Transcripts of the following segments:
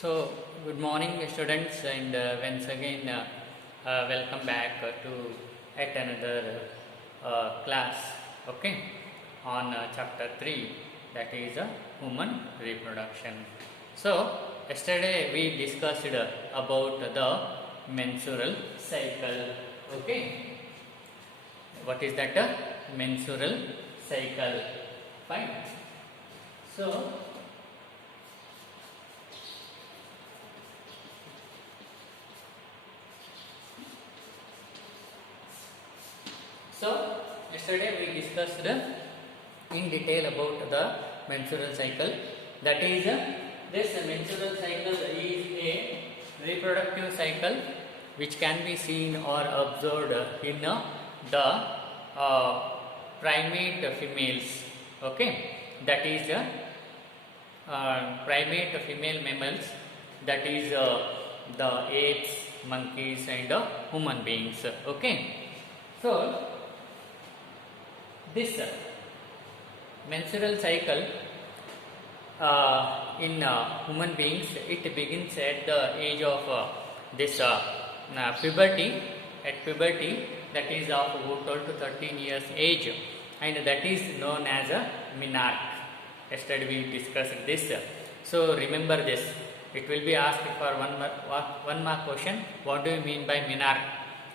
So, good morning, students, and once again, welcome back to yet another class. Okay, on chapter 3, that is human reproduction. So, yesterday we discussed about the menstrual cycle. Okay, what is that? Menstrual cycle. Fine. So, yesterday we discussed in detail about the menstrual cycle. That is, this menstrual cycle is a reproductive cycle which can be seen or observed in the primate females. Okay, that is primate female mammals. That is the apes, monkeys, and human beings. Okay, so this menstrual cycle in human beings, it begins at the age of this puberty. At puberty, that is of about 12 to 13 years age, and that is known as a menarche. Yesterday we discussed this. So remember this. It will be asked for one mark question. What do you mean by menarche?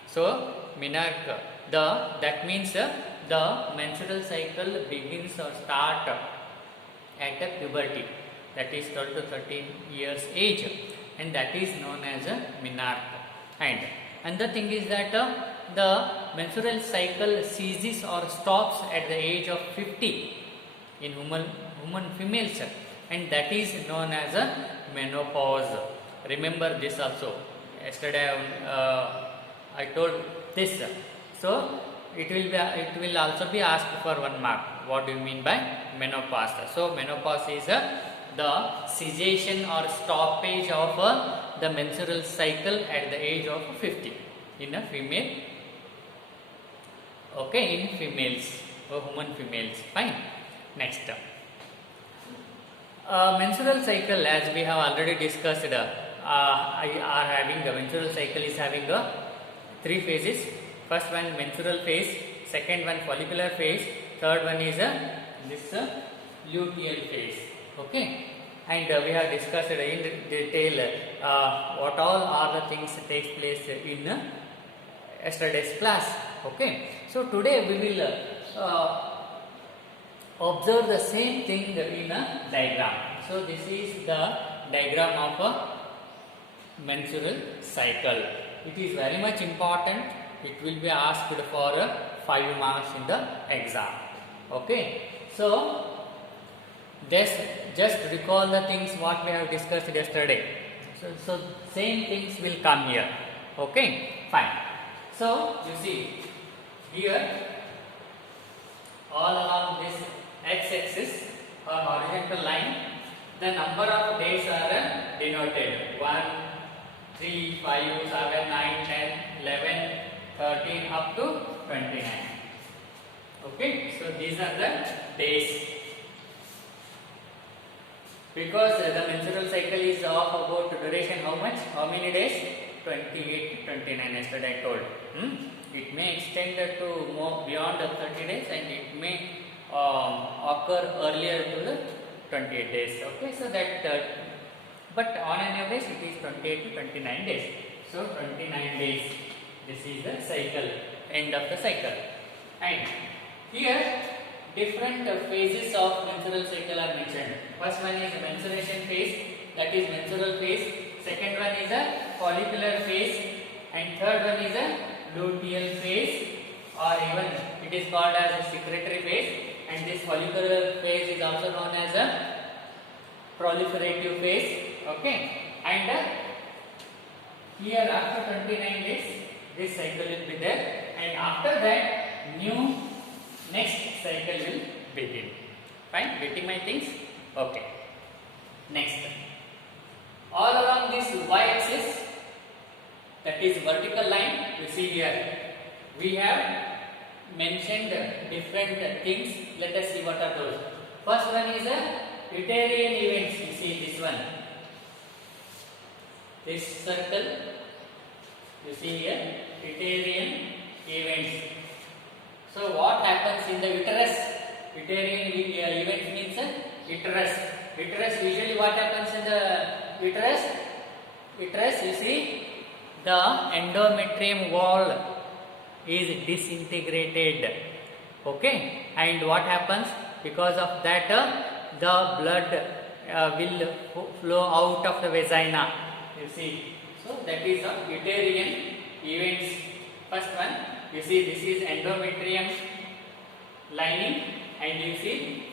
So menarche, that means the menstrual cycle begins or start at the puberty, that is 12 to 13 years age, and that is known as a menarche. And another thing is that the menstrual cycle ceases or stops at the age of 50 in human females, and that is known as a menopause. Remember this also. Yesterday I told this. So it will also be asked for 1 mark. What do you mean by menopause? So menopause is the cessation or stoppage of the menstrual cycle at the age of 50 in a female. Okay, in females or human females. Fine. Next, menstrual cycle, as we have already discussed, menstrual cycle is having 3 phases. First one menstrual phase, second one follicular phase, third one is this luteal phase. Okay, and we have discussed in detail what all are the things that takes place in yesterday's class. Okay, so today we will observe the same thing in a diagram. So this is the diagram of a menstrual cycle. It is very much important. It will be asked for 5 marks in the exam. Okay, so just recall the things what we have discussed yesterday. So same things will come here. Okay, fine. So you see here, all along this x-axis or horizontal line, the number of days are denoted: 1, 3, 5, 7, 9, 10, 11, 13 up to 29. Okay, so these are the days. Because the menstrual cycle is of about duration how much? How many days? 28 to 29. Yesterday I told. It may extend to more beyond 30 days, and it may occur earlier to the 28 days. Okay, so that but on an average it is 28 to 29 days. So 29 days. This is the cycle, end of the cycle. And here different phases of menstrual cycle are mentioned. First one is menstruation phase, that is menstrual phase. Second one is a follicular phase, and third one is a luteal phase, or even it is called as a secretory phase. And this follicular phase is also known as a proliferative phase. Okay, and here after 29 days this cycle will be there, and after that next cycle will begin. Fine, getting my things? Okay. Next, all along this y-axis, that is vertical line, you see here we have mentioned different things. Let us see what are those. First one is a uterine events. You see this one. this circle. You see here, Pittarian events. So what happens in the uterus? Pittarian events means uterus. Uterus, usually what happens in the uterus? Uterus, you see, the endometrium wall is disintegrated. Okay, and what happens? Because of that, the blood will flow out of the vagina. You see, so that is a uterine events. First one, you see, this is endometrium lining, and you see,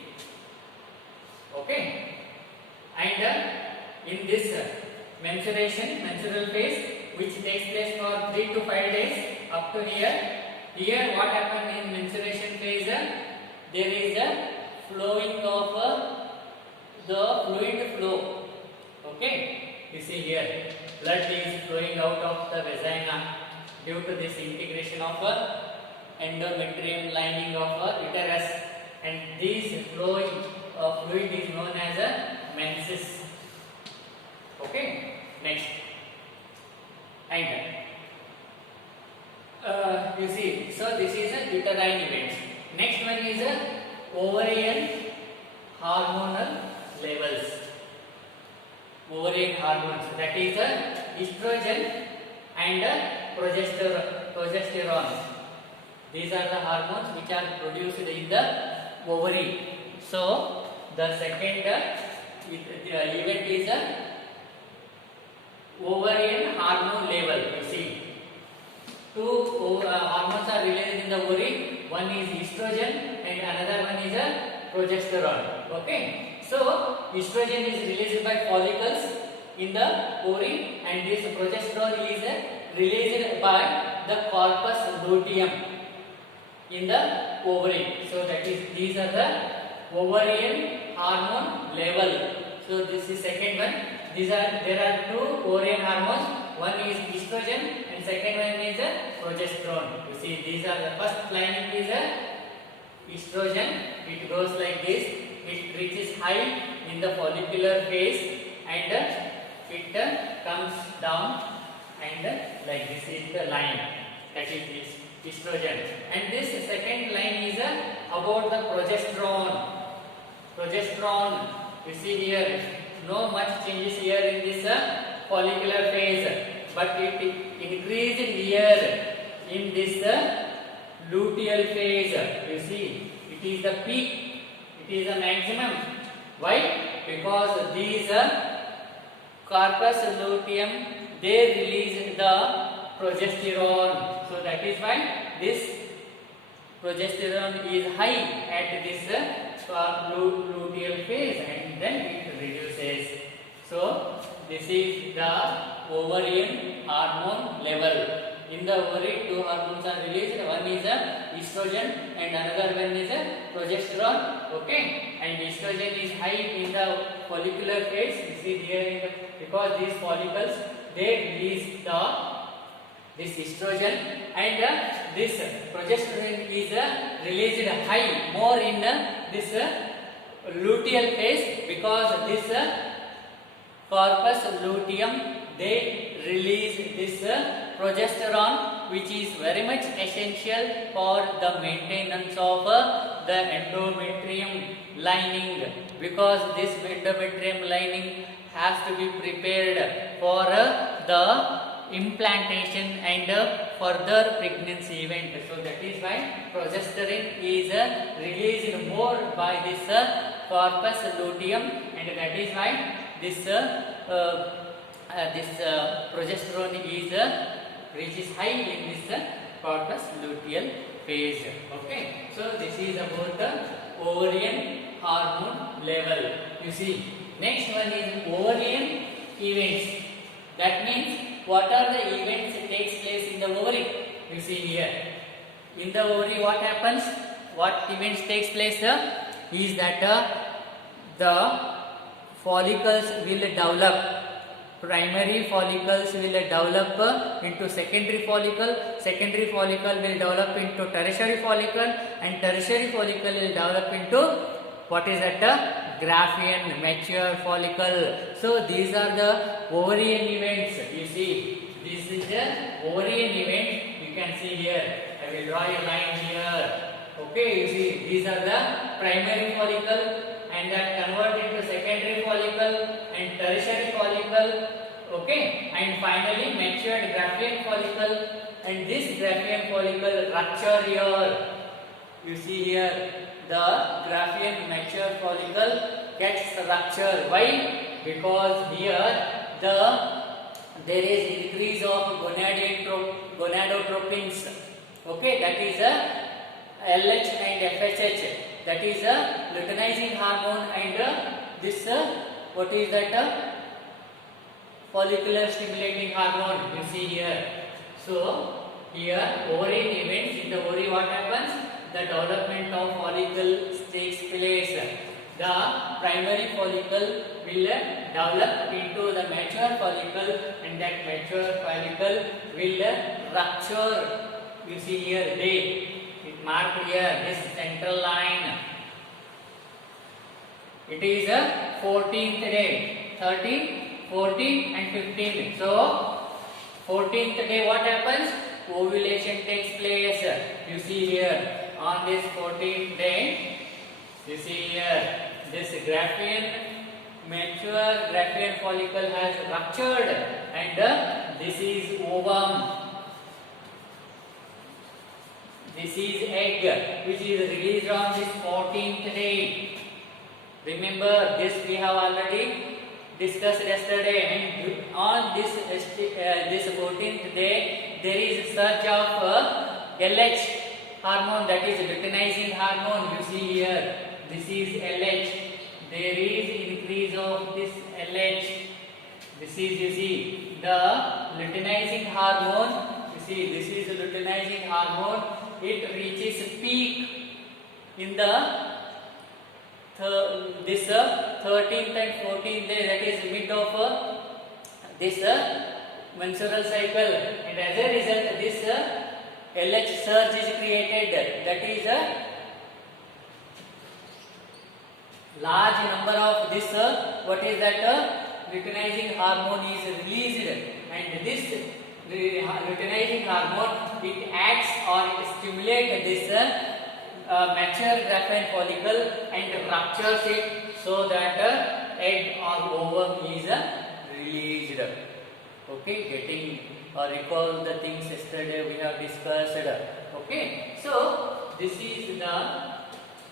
okay, and in this menstrual phase, which takes place for 3 to 5 days up to here. Here, what happened in menstruation phase? There is a flowing of the fluid flow. Okay, you see here, blood is flowing out of the vagina due to this integration of endometrium lining of uterus, and this flowing fluid is known as a menses. Okay, next, and you see, so this is a uterine events. Next one is a ovarian hormonal levels. Ovarian hormones, that is estrogen and progesterone. These are the hormones which are produced in the ovary. So the second event is ovarian hormone level. You see, two hormones are released in the ovary. One is estrogen and another one is progesterone. Okay, so estrogen is released by follicles in the ovary, and this progesterone is released by the corpus luteum in the ovary. So that is, these are the ovarian hormone level. So this is second one. There are two ovarian hormones. One is estrogen and second one is progesterone. You see, these are the first lining is estrogen. It goes like this. It reaches high in the follicular phase and it comes down, and like this is the line, that is this estrogen. And this second line is about the progesterone. Progesterone, you see here, no much changes here in this follicular phase, but it increased here in this luteal phase. You see, it is the peak, it is the maximum. Why? Because these corpus luteum, they release the progesterone. So that is why this progesterone is high at this luteal phase, and then it reduces. So this is the ovarian hormone level. In the ovary, two hormones are released. One is estrogen and another one is progesterone. Okay, and estrogen is high in the follicular phase. You see here, because these follicles, they release this estrogen, and this progesterone is released high more in this luteal phase, because this corpus luteum, they release this progesterone, which is very much essential for the maintenance of the endometrium lining, because this endometrium lining has to be prepared for the implantation and further pregnancy event. So that is why progesterone is released more by this corpus luteum, and that is why this progesterone is reaches high in this corpus luteal phase. Okay, so this is about the ovarian hormone level. You see, next one is ovarian events. That means, what are the events that takes place in the ovary? You see here, in the ovary, what happens? What events takes place is that the follicles will develop. Primary follicles will develop into secondary follicle. Secondary follicle will develop into tertiary follicle, and tertiary follicle will develop into what is that? Graafian mature follicle. So these are the ovarian events. You see, this is the ovarian event. You can see here. I will draw a line here. Okay, you see, these are the primary follicle and that convert into secondary follicle and tertiary follicle. Okay, and finally matured Graafian follicle, and this Graafian follicle rupture here. You see here, the Graafian mature follicle gets ruptured. Why? Because here there is increase of gonadotropins. Okay, that is a LH and FSH. That is a luteinizing hormone, and this what is that? Follicular stimulating hormone. You see here. So here ovarian events, in the ovary what happens? The development of follicle takes place. The primary follicle will develop into the mature follicle, and that mature follicle will rupture. You see here date. It marked here, this central line. It is a 14th day. 13, 14 and 15. So 14th day what happens? Ovulation takes place. You see here. On this 14th day, you see here, this mature Graafian follicle has ruptured, and this is ovum. This is egg, which is released on this 14th day. Remember, this we have already discussed yesterday, and on this 14th day, there is surge of LH hormone, that is luteinizing hormone. You see here, this is LH. There is increase of this LH. This is, you see, the luteinizing hormone. You see, this is luteinizing hormone. It reaches peak in the this 13th and 14th day, that is mid of this menstrual cycle, and as a result, this LH surge is created. That is a large number of this what is that luteinizing hormone is released, and this luteinizing hormone, it acts or it stimulates this mature Graafian follicle and ruptures it, so that egg or ovum is released. Okay, getting or recall the things yesterday we have discussed. Okay, so this is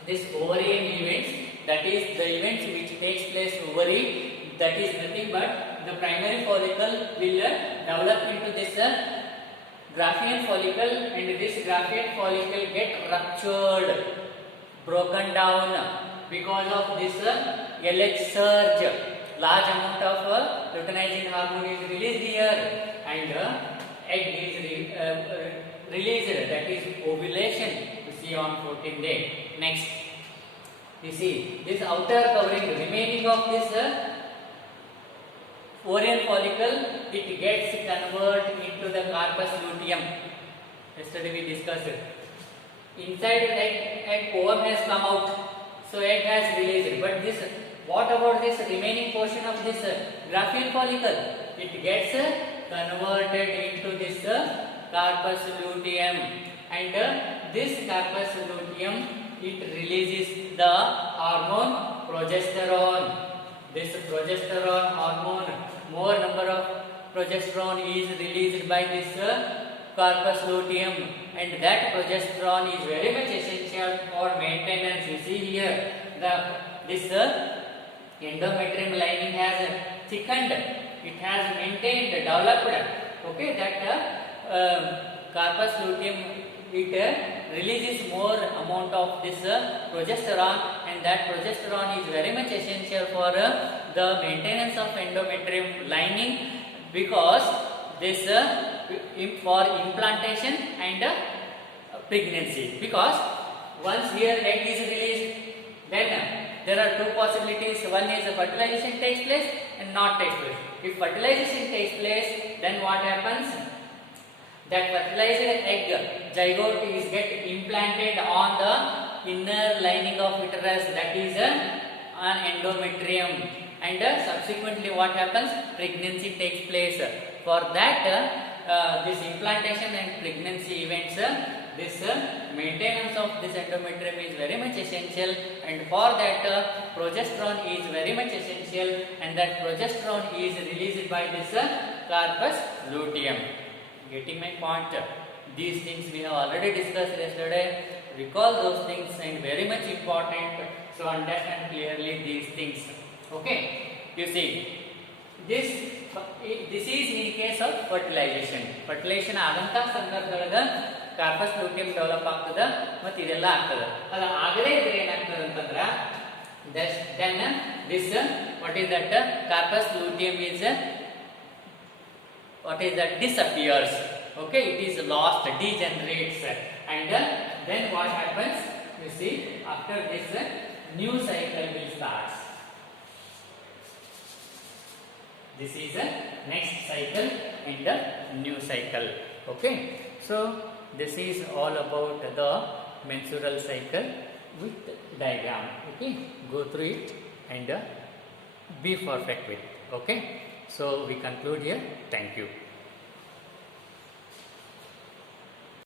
this ovarian events, that is the events which takes place ovary. That is nothing but the primary follicle will develop into this Graafian follicle, and this Graafian follicle get ruptured, broken down because of this LH surge. Large amount of luteinizing hormone is released here, and egg is released, that is ovulation. You see on 14th day. Next, you see this outer covering remaining of this ovarian follicle, it gets converted into the corpus luteum. Yesterday we discussed it. Inside egg ovum has come out, so egg has released. But this, what about this remaining portion of this Graafian follicle? It gets converted into this corpus luteum, and this corpus luteum, it releases the hormone progesterone. This progesterone hormone, more number of progesterone is released by this corpus luteum, and that progesterone is very much essential for maintenance. You see here, this endometrium lining has thickened, it has maintained, developed. Okay, that corpus luteum, it releases more amount of this progesterone, and that progesterone is very much essential for the maintenance of endometrium lining, because this for implantation and pregnancy. Because once here egg is released, then there are two possibilities. One is fertilization takes place and not takes place. If fertilization takes place, then what happens? That fertilized egg zygote is get implanted on the inner lining of uterus, that is on endometrium, and subsequently what happens? Pregnancy takes place. For that, this implantation and pregnancy events, this maintenance of this endometrium is very much essential, and for that progesterone is very much essential, and that progesterone is released by this corpus luteum. Getting my point? These things we have already discussed yesterday. Recall those things, and very much important, so understand clearly these things. Okay, you see, this is in case of fertilization. Fertilization ಆಗಂತ ಸಂದರ್ಭದೊಳಗ corpus luteum develop ಆಗ್ತದ ಮತ್ತು ಇದೆಲ್ಲ ಆಗ್ತದ. ಅದು ಆಗದೇ ಇದ್ರೆ ಏನಾಗ್ತದೆ ಅಂತಂದ್ರ then this what is that corpus luteum is what is that disappears. Okay, it is lost, degenerates, and then what happens? You see, after this new cycle will start. This is a next cycle and the new cycle. Okay, so this is all about the menstrual cycle with diagram. Okay, go through it and be perfect with. Okay, so we conclude here. Thank you.